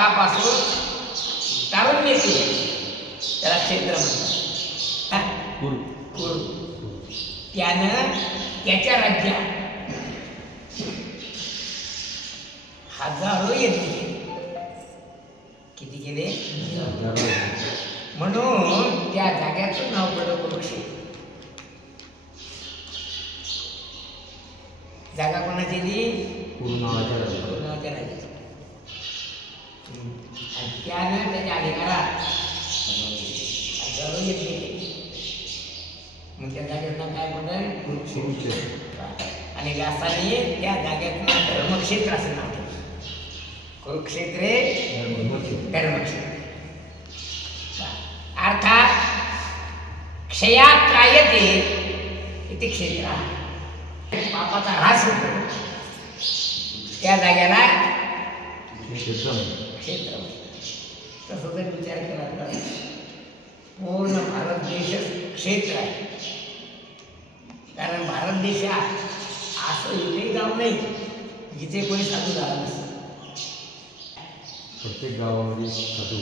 पापापासून तारुण्य केले त्याला क्षेत्र म्हणतात. कुरु त्यानं त्याच्या राज्यात हजारो यज्ञ केले. किती केले? म्हणून त्या जाग्याचं नाव पडलं कुरुक्षेत्र. जागा कोणाची ती? पूर्णाच्या राजाची. आणि त्यानं त्याच्या अधिकारात हजारो यज्ञ केले. मग त्या जागेचं नाव काय पडलं? कुरुक्षेत्र. आणि व्यासाने त्या जागेचं धर्मक्षेत्र असं नाव ठेवलं. कुरुक्षेत्रे धर्मक्षेत्र. अर्थात क्षयात त्रायते इथे क्षेत्र. पापाचा ऱ्हास होतो त्या जाग्याला क्षेत्र. तसं जर विचार केला तर पूर्ण भारत देशच क्षेत्र आहे. कारण भारत देशात असं एकही गाव नाही जिथे कोणी साधू झाला नसतं. प्रत्येक गावामध्ये साधू,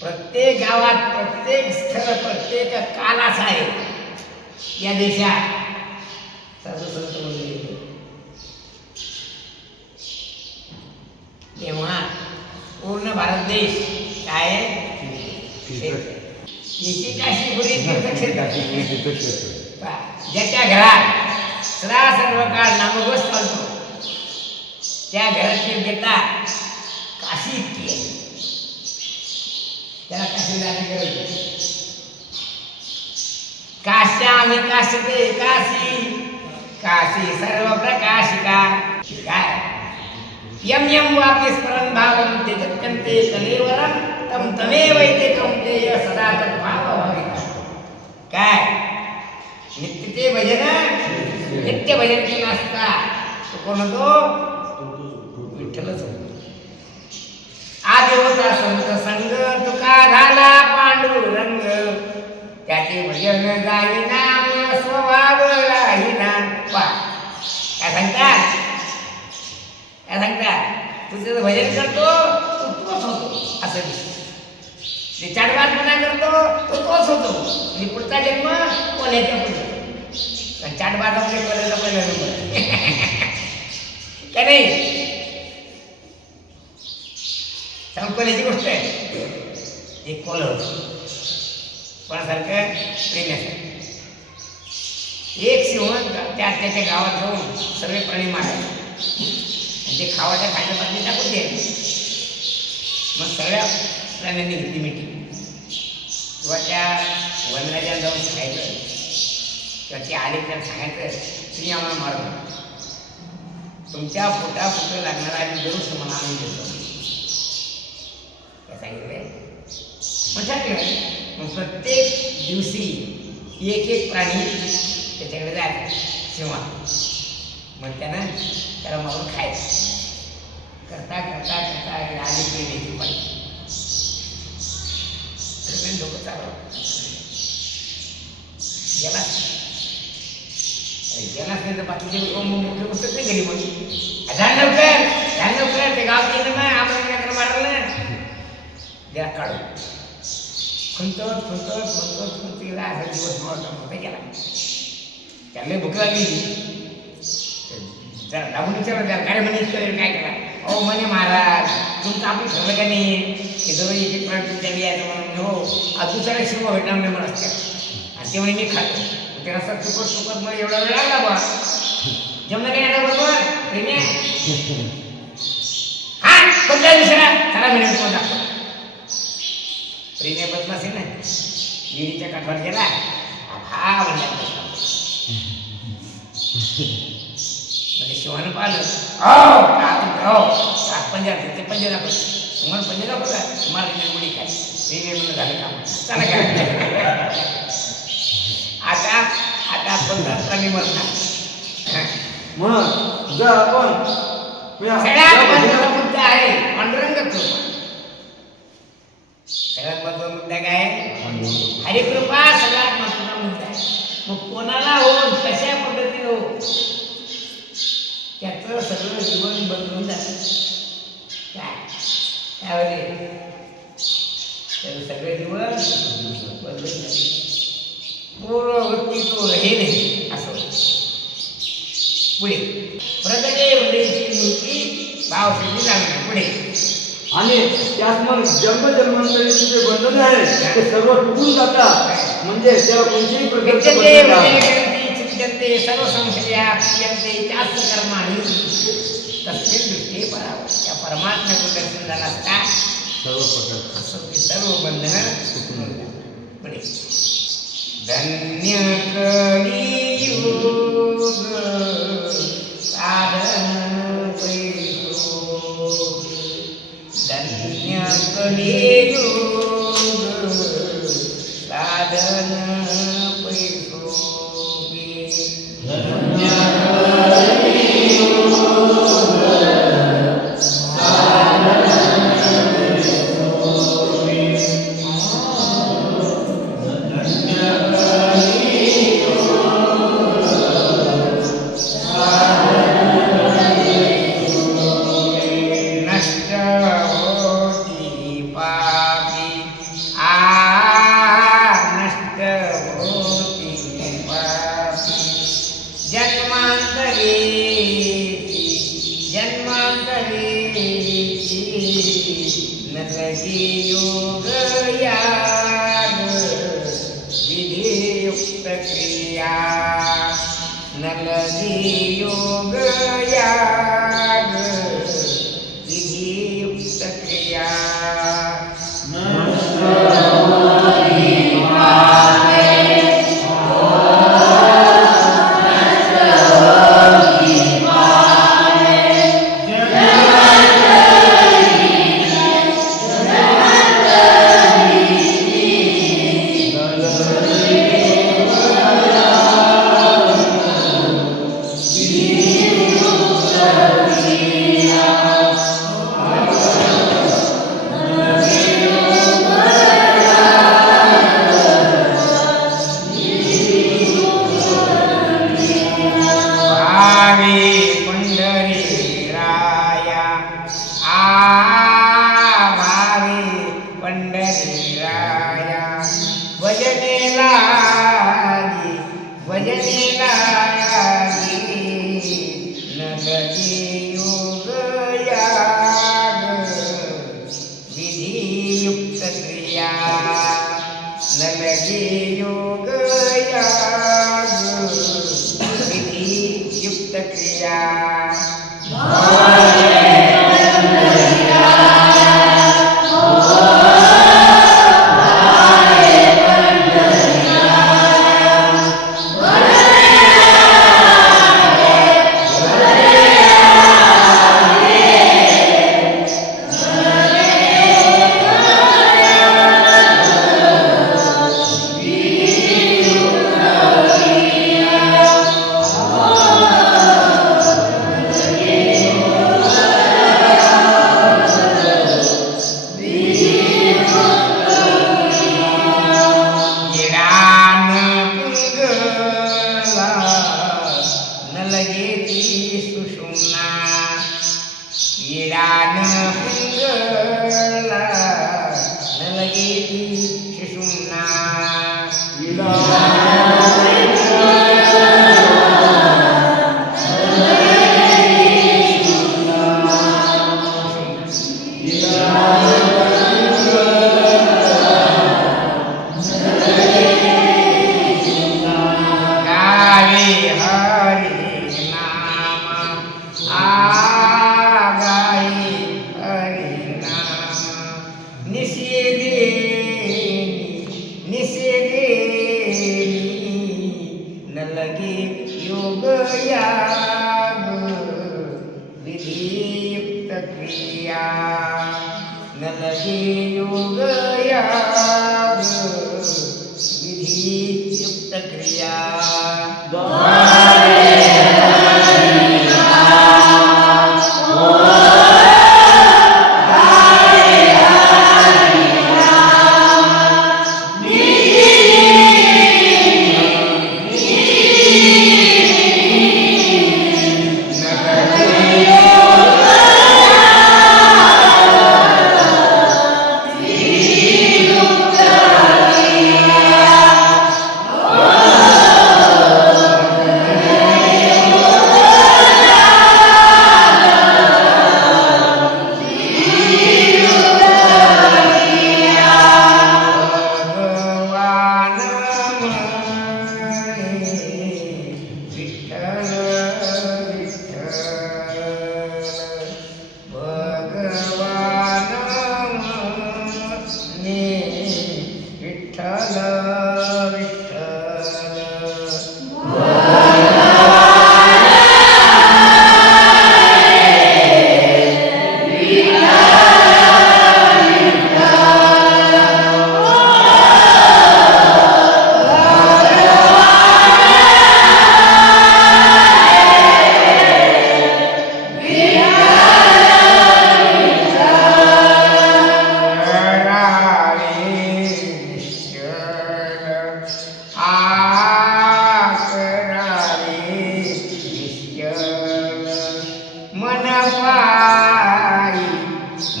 प्रत्येक गावात, प्रत्येक स्थळ, प्रत्येक काल असा आहे या देशात साधू संत वगैरे. तेव्हा पूर्ण भारत देश काय एकेकाशी गुरी तीर्थक्षेत्र. ज्याच्या घरात सदा सर्व काळ नामघोष चालतो त्या घराची योग्यता काशी इतकी आहे. त्याला काशी जायची गरज नाही. काश्यामी काशते काशी काशी सर्व प्रकाशिका. काय यम यम वापी स्मरण भावम ते जत्यंते कलेवरम तम तमेवैते कौंतेय सदा तद्भाव भाविका. काय नित्य ते भजन, नित्य भजन केलं असता तो कोण होतो? विठ्ठलच होतो. आदेवता संत संग तुका झाला पांडुरंग. त्याचे भजन जाईना स्वभाव राहीना. काय सांगतात? काय सांगतात? तू त्याचं भजन करतो तो तोच होतो असं दिसतं. ते चाटबाजपणा करतो तो तोच होतो. आणि पुढचा जन्म कोल्याच्या पुढे. चाटबाजामध्ये कोल्याचा पहिला नंबर काय नाही. कोल्याची गोष्ट आहे. एक कोल होतं कोणासारखं? प्रेण्यासारखं. एक सिंह त्याच्या गावात जाऊन सगळे प्राणी मारायचे आणि ते खावाच्या खायच्या बाटली टाकून द्यायचे. मग सगळ्या प्राण्यांनी घेतली मीटिंग किंवा त्या वनराजाला जाऊन सांगायचं किंवा ते आले त्याला सांगायचं तुम्ही आम्हाला मारू, तुमच्या पोटापुढं लागणारा आम्ही जरूर तुम्हाला आणून देतो. काय सांगितलंय? मग ठरलं. मग प्रत्येक दिवशी एक एक प्राणी त्याच्याकडे जायचं सिंहा. मग त्याला मारून खायचं. करता करता करता आली पेण्याची पाहिजे लोक चालव गेलाच नाही तर बाकीचे मोठे बसत नाही घरी. मग झालं लवकर ते गाव केलं मग आम्हाला मारलं जरा काढू खुंतत दिवस मोठा गेला. त्याला भूक लागली. जरा दाबून विचारलं त्याला काय म्हणे काय केला? हो म्हणे महाराज तुमचं आपण ठरलं का नाही की जवळ एक एक प्राणी तुमच्या यायचं म्हणून. हो आज दुसऱ्या शिव भेटणार नाही मला आणि ते म्हणे मी खातो. ते रस्ता चुकत मला एवढा वेळ लागला बा जमलं काय येणार बरोबर हा कोणत्या दुसरा चला मिळेल तुम्हाला दाखवा. प्रेमे बसला असेल ना विहिरीच्या काठावर गेला हा म्हणजे शिवानं पाहिलं पंजा ते पंजा दाखवत तुम्हाला पंजा दाखवता तुम्हाला मुली काय प्रेमे म्हणून झालं काम चला काय आता आपण प्राणी म्हणणार मग जर आपण सगळ्यात महत्त्वाचा मुद्दा आहे पांडुरंग कृपा. सगळ्यात महत्त्वाचा मुद्दा काय? हरिकृपा सगळ्यात महत्त्वाचा मुद्दा आहे. मग कोणाला हो कशा पद्धतीने हो त्याचं सगळं जीवन बदलून जातं. काय त्यावेळी त्याचे सगळे दिवस बदलत नाही. पूर्ण वृत्ती तो हे नाही असं होतं. पुढे प्रगटे वंदेची मूर्ती भाव सिद्धी लागली. पुढे आणि त्यात मग जन्मजन्मांतरीचे जे बंधने आहेत ते सर्व तुटून जातात. म्हणजे त्याला कोणतीही प्रकारचं विद्यते बंधन राहत नाही. वदेयन्ति चिंत्यन्ते सर्व संशया क्रियन्ते चास्य कर्माणि तस्मिन् दृष्टी परावृत्ती. त्या परमात्म्याचं दर्शन झालं असता सर्व प्रकारचं असं ते सर्व बंधनं सुटून जातात. पुढे धन्य कलियुग साधन पैसो धन्य कलियुग साधन पैसो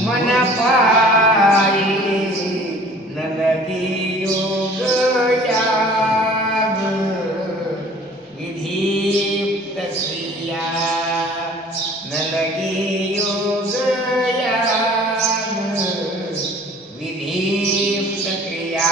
मन पाई न लगे योग याग विधीप्त क्रिया न लगे योग याग विधीप्त क्रिया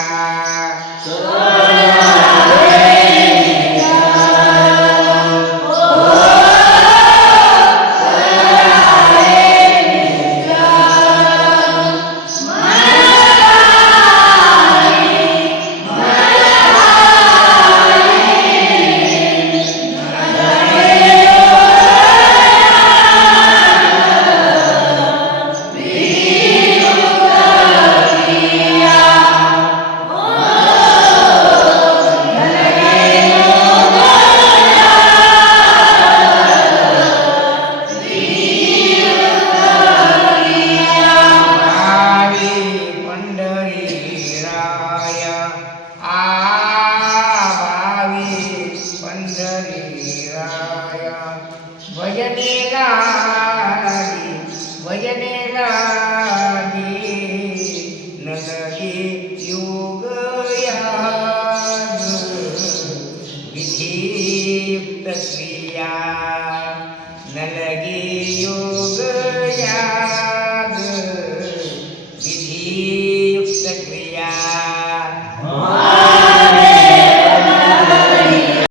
भजने लागी न लगे योग याग विधीप्त क्रिया न लगे योग याग